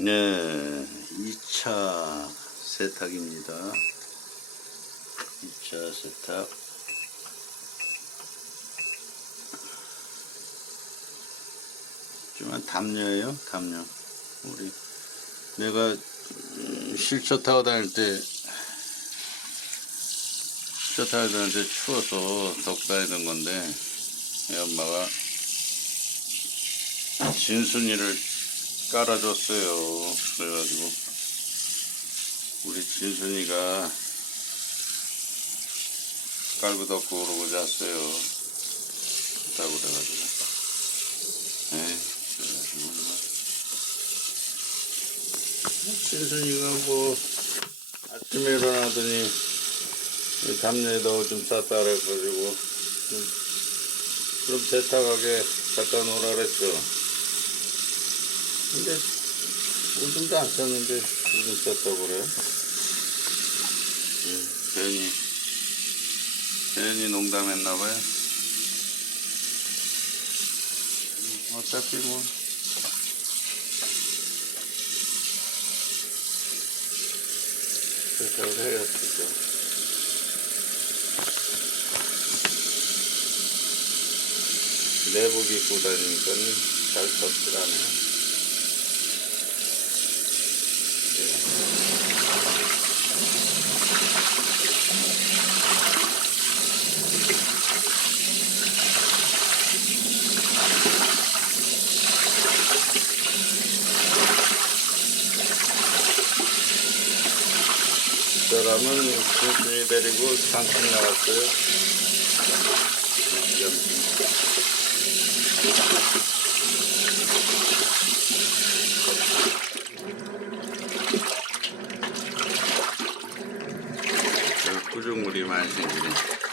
네, 2차 세탁입니다. 2차 세탁. 좀만 담요예요, 담요. 우리 내가 음, 실차 타고 다닐 때 실차 타고 다닐 때 추워서 덥고 다니던 건데 이 엄마가 진순이를 깔아줬어요. 그래가지고 우리 진순이가 깔고 덮고 그러고 잤어요. 좋다고 그래가지고. 에이, 그래가지고 뭐. 진순이가 뭐 아침에 일어나더니 이 담요에다 오줌 쌌다 그래가지고 좀 그럼 세탁하게 갖다 놓으라 그랬죠. 근데 오줌도 안 쌌는데 오줌 쌌다고 그래? 음, 괜히 괜히 농담했나봐요. 음, 어차피 뭐 세탁을 해야겠죠. 내복 입고 다니니까 잘 덥질 않아요. 사람은 순순히 데리고 상층 나갔어요. 구조물이 많이 생기네.